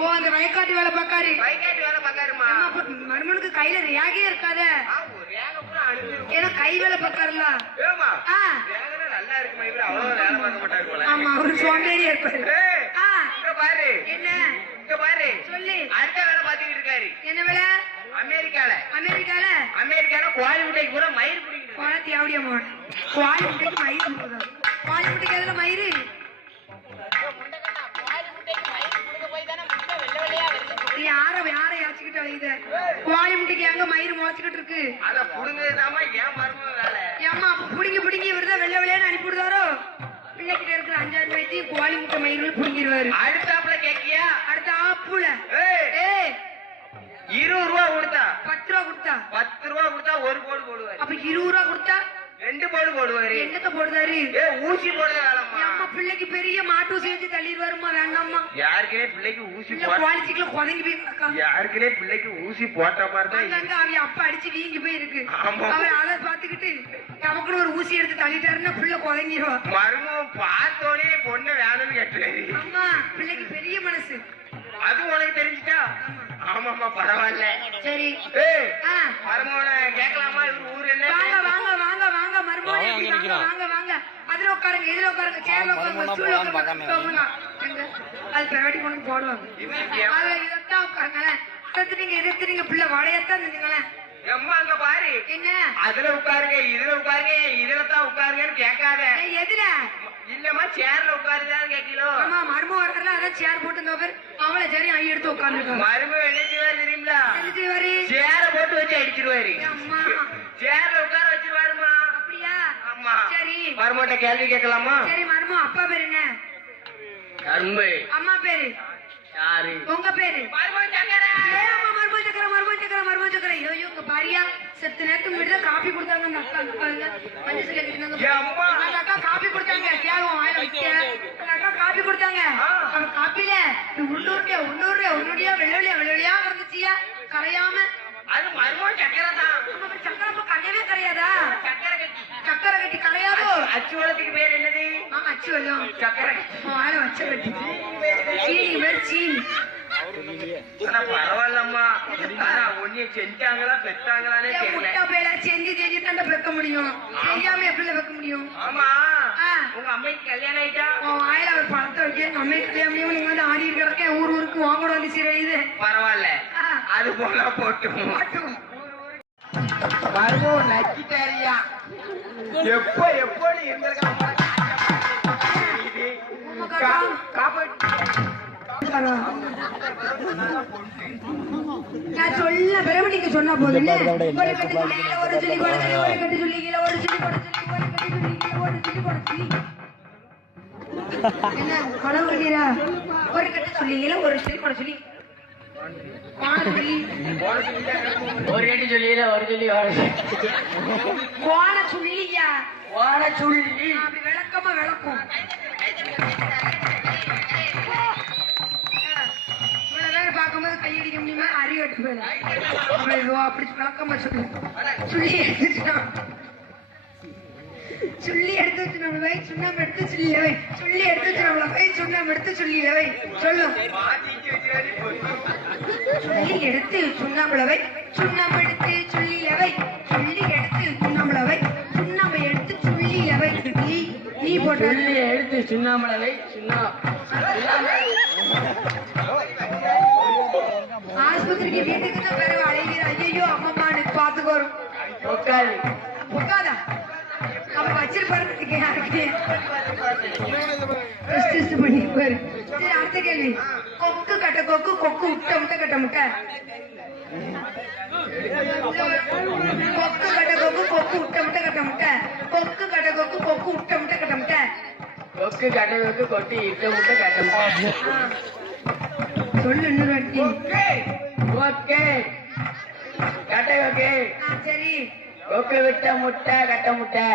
ஓ அந்த வயக்காட்டு வேலை பாக்காரு. வயக்காட்டு வேலை பாக்காருமா. மருமனுக்கு கையில ரேகே இருக்காத. ஏன்னா கை வேலை பாக்காருல்ல. நல்லா இருக்குமா இவரு அவ்வளவு வேலை பார்க்க மாட்டாரு போல. ஆமா ஒரு சோம்பேறியா இருப்பாரு. இங்க பாரு. என்ன? இங்க பாரு. சொல்லு. அடுத்த வேலை பாத்துக்கிட்டு இருக்காரு. என்ன வேலை? அமெரிக்கால. அமெரிக்கால? அமெரிக்கால கோழி முட்டைக்கு பூரா மயிர் பிடிக்குது. கோழி அப்படியே போன. கோழி முட்டைக்கு மயிர் பிடிக்குது. கோழி முட்டைக்கு எதுல மயிர்? யார யாச்சிக்கிட்டு அழையுது? கோழி முட்டைக்கு எங்க மயிர் மோச்சுக்கிட்டு இருக்கு? அத புடுங்கதாமா ஏன் மருமக வேலை. ஏமா அப்ப புடுங்கி இவருதான் வெள்ளை வெள்ளையான்னு அனுப்பிவிடுவாரோ? பிள்ளைகிட்ட இருக்கிற 5-6 வயசு கோழி முட்டை மயிர் புடுங்கிடுவாரு. அடுத்தாப்புல கேக்கியா? அடுத்த ஆப்புல 20 ரூபா கொடுத்தா 10 ரூபா கொடுத்தா 10 ரூபா கொடுத்தா ஒரு போடு போடுவாரு. அப்ப 20 ரூபா கொடுத்தா 2 போடு போடுவாரு. என்னத்த போடுதாரு? ஊசி போடுற வேலைமா. அம்மா பிள்ளைக்கு பெரிய மாட்டு ஊசி வச்சு தள்ளிடுவாருமா. வேண்டாமா. யாருக்கே பிள்ளைக்கு ஊசி குவாலிட்டிக்குள்ள குதங்கி போயிருக்கா. யாருக்கே பிள்ளைக்கு ஊசி போட்ட மாதிரி தான் அவன் அப்பா அடிச்சு வீங்கி போயிருக்கு. அவர் அதை பாத்துக்கிட்டு நமக்குன்னு ஒரு ஊசி எடுத்து தள்ளிட்டாருன்னா பிள்ளை குதங்கிடுவா. மருமம் பார்த்தோடனே பொண்ணு வேணும்னு கேட்டுறாரு. அம்மா பிள்ளைக்கு பெரிய மனசு. அது உனக்கு தெரிஞ்சுட்டா? ஆமாமா பரவாயில்ல. சரி மருமோன கேட்கலாமா? இவரு ஊர் என்ன? வாங்க வாங்க வாங்க வாங்க மருமோன வாங்க வாங்க. அதுல உட்காருங்க இதுல உட்காருங்க சேர்ல உட்காருங்க ஸ்டூல்ல உட்காருங்க. அது பெரட்டி கொண்டு போடுவாங்க. அதுல இதத்தான் உட்காருங்களேன். எடுத்துறீங்க பிள்ளை வடையத்தான் இருந்தீங்களேன். அம்மா அங்க பாரு. என்ன? அதுல உட்காருங்க இதுல உட்காருங்க இதுல தான் உட்காருங்கன்னு கேட்காத. எதுல? இல்லம்மா சேர்ல உட்காருதான்னு கேட்கலோ. ஆமா மரும வரல அதான் சேர் போட்டு இருந்தவர் அவளை சரி அடி எடுத்து உட்காந்துருக்காங்க. மரும என்ன செய்வாரு தெரியுங்களா? சேர போட்டு வச்சு அடிச்சிருவாரு. அம்மா சேர்ல உட்கார வச்சிருவாருமா. அப்படியா? ஆமா. சரி மருமட்ட கேள்வி கேட்கலாமா? சரி மரும அப்பா பேரு என்ன? கரும்பு. அம்மா பேரு? யாரு? உங்க பேரு? மரும சக்கரை. அம்மா மரும சக்கரை மரும சக்கரை மரும சக்கரை. ஐயோ உங்க பாரியா செத்து நேரத்துக்கு முன்னாடி காபி கொடுத்தாங்க அந்த அக்கா. மஞ்சள் அந்த அக்கா காபி கொடுத்தாங்க. கேளும் வாயில வைக்க அந்த அக்கா காபி கொடுத்தாங்க. அந்த காப்பில உன்னுடைய வெள்ளையா இருந்துச்சியா கரையாம. அது மரும சக்கரை தான். சக்கரை கரையவே கரையாதா? சக்கரை கட்டி கரையாதோ? அச்சு வளத்துக்கு பேர் என்னது? அச்சு வளம் சக்கரை வாயில வச்ச கட்டி சீனி பேர் சீனி. பரவாயில்லம்மா. ஒன்னிய செஞ்சாங்களா பெற்றாங்களானே தெரியல. செஞ்சு தான் வைக்க முடியும். செய்யாம எப்படி வைக்க முடியும்? ஆமா உங்க அம்மைக்கு கல்யாணம் ஆயிட்டா? வாயில ஒரு பழத்தை வைக்க எங்க அம்மைக்கு கல்யாணம் நீங்க வந்து ஆடி கிடக்க ஊருக்கு வாங்கணும் வந்து சீரழியுது. பரவாயில்ல அது போல போட்டும் மருமம் நக்கிட்டாரியா. எப்போ இருந்திருக்கா நான் சொல்ல பிறகு நீங்க சொன்னா போதும். ஒரு கட்டு சொல்லி ஒரு சொல்லி ஒரு கட்டு சொல்லி ஒரு சொல்லி ஒரு சொல்லி என்ன கனவு கட்டீரா? ஒரு கட்டு சொல்லி ஒரு சொல்லி ஒரு சொல்லி ஒரு கட்டு சொல்லியில ஒரு சொல்லி கோண சொல்லியா? கோண சொல்லி அப்படி விளக்கமா விளக்கும். பார்க்கும்போது கையடிக்க முடியுமா? அறிவட்டு போயிடும். அப்படி விளக்கமா சொல்லி எடுத்து வச்சு நம்மள சுண்ணாம்பு எடுத்து சொல்லிலவை சொல்லி எடுத்து வச்சு நம்மள சுண்ணாம்பு எடுத்து சொல்லிலவை சொல்லும். சொல்லி எடுத்து சுண்ணாம்புலவை சுண்ணாம்பு எடுத்து சொல்லிலவை சொல்லி எடுத்து சுண்ணாம்புலவை சுண்ணாம்பு எடுத்து சொல்லிலவை. நீ போட்டு எடுத்து சுண்ணாம்புலவை ஆஸ்பத்திரிக்கு வீட்டுக்கு தான் பிறகு அழைவீர். ஐயோ அம்மம்மா எனக்கு பாத்துக்கு வரும். பொக்காதா அப்ப வச்சிருப்பாரு யாருக்கு பண்ணிருப்பாரு. சரி அடுத்த கேள்வி. கொக்கு கட்ட கொக்கு கொக்கு முட்டை முட்டை கட்ட முட்டை. கொக்கு கட்ட கொக்கு கொக்கு முட்டை முட்டை கட்ட முட்டை. கொக்கு கட்ட கொக்கு கொக்கு முட்டை முட்டை கட்ட முட்டை. கொக்கு கட்ட கொக்கு கொட்டி இட்ட முட்டை கட்ட முட்டை. சொல்லு இன்னொரு வாட்டி. ஓகே கட்ட கொக்கு. சரி கொக்கு விட்ட முட்டை கட்ட முட்டை.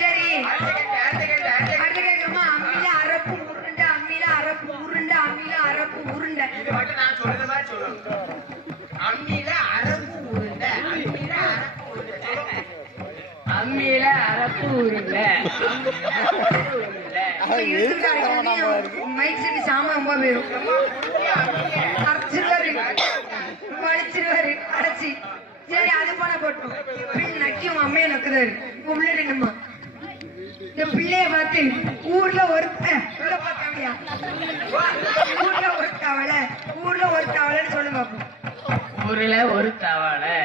சரி அடுத்த கேட்கணுமா? அம்மியில அரப்பு உருண்டை அம்மியில அரப்பு உருண்டை அம்மியில அரப்பு உருண்டை. நான் சொல்றது மாதிரி சொல்லணும். அம்மியில அரப்பு உருண்டை அம்மியில அரப்பு மைக் செட்டு சாமான் ரொம்ப போயிடும் அரைச்சிருவாரு வலிச்சிருவாரு அரைச்சி சரி அது போன போட்டோம் பின் நக்கி உங்க அம்மையை நக்குறாரு உள்ள ரெண்டுமா இந்த பிள்ளைய பார்த்து ஊர்ல ஒருத்தன் உள்ள பார்த்தாங்கயா ஊர்ல ஒரு தவளைன்னு சொல்லு பாப்போம் ஊர்ல ஒரு தவளை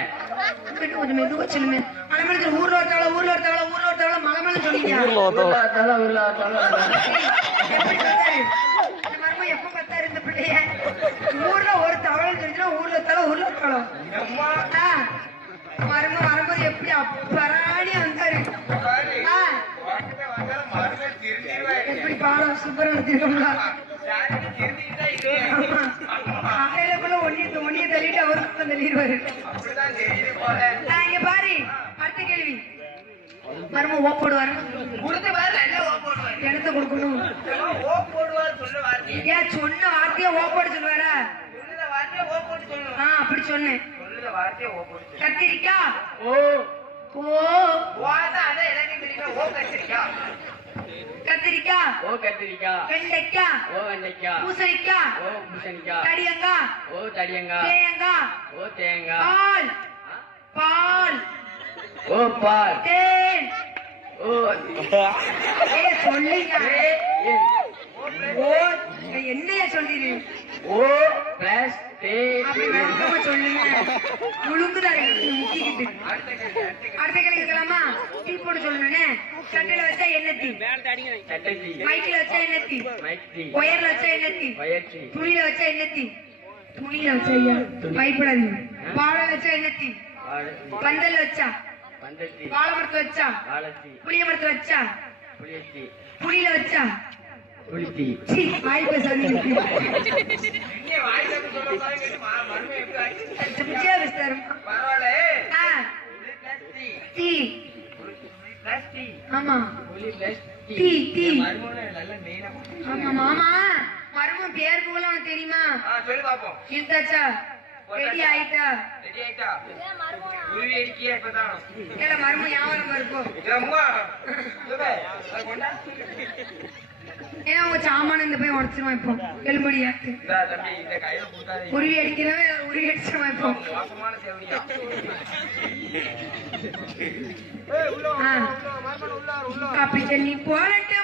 கொஞ்சம் மெதுவா சொல்லுங்க மலைமலை ஊர்ல ஒரு தவளை மலைமலை சொல்லிங்க மர்மம் எப்ப பார்த்தாரு இந்த பிள்ளைய ஊர்ல ஒரு தவளை தெரிஞ்சுன்னா ஊர்ல தவளை மர்மம் வரும்போது எப்படி அப்பராணி வந்தாரு எப்படி பாடம் சூப்பரா எடுத்திருக்கோம்ல ஒன்னிய தள்ளிட்டு அவருக்கு தள்ளிடுவாரு இங்க பாரு அடுத்த கேள்வி மர்மம் ஓ போடுவாரு இடத்த கொடுக்கணும் ஏன் சொன்ன வார்த்தைய ஓ போட சொல்லுவாரா அப்படி சொன்னேன் கத்திரிக்காய் கத்திரிக்காய் வெண்டைக்காய் பூசணிக்காய் தடியங்காய் தேங்காய் பால் தேன் சொல்லுங்க என்னைய சொல்லிடு சொல்லுங்க முழுங்குதாரு முக்கிக்கிட்டு அடுத்த கேள்வி கேட்கலாமா டீ போட்டு சொல்லணும்னு சட்டையில வச்சா என்ன தீ மைக்கில வச்சா என்ன தீ ஒயர்ல வச்சா என்ன தீ துணியில வச்சா என்ன தீ துணியில வச்சா ஐயா பயப்படாதீங்க பாலை வச்சா என்ன தீ பந்தல்ல வச்சா வாழை மரத்துல வச்சா புளிய மரத்துல வச்சா புளியில வச்சா வாய் பேசாதீங்க ஆமா மாமா மருமம் பேர் போகலாம் தெரியுமா இருந்தாச்சா ரெடி ஆயிட்டா மருமம் யாவரம் இருக்கும் ஏன் உங்க சாமான இந்த போய் உடச்சிருவான் இப்போ எலும்படியாத்து உருவி அடிக்கிறவன் உருவி அடிச்சிருவான் இப்போ காப்பி தண்ணி போலட்டு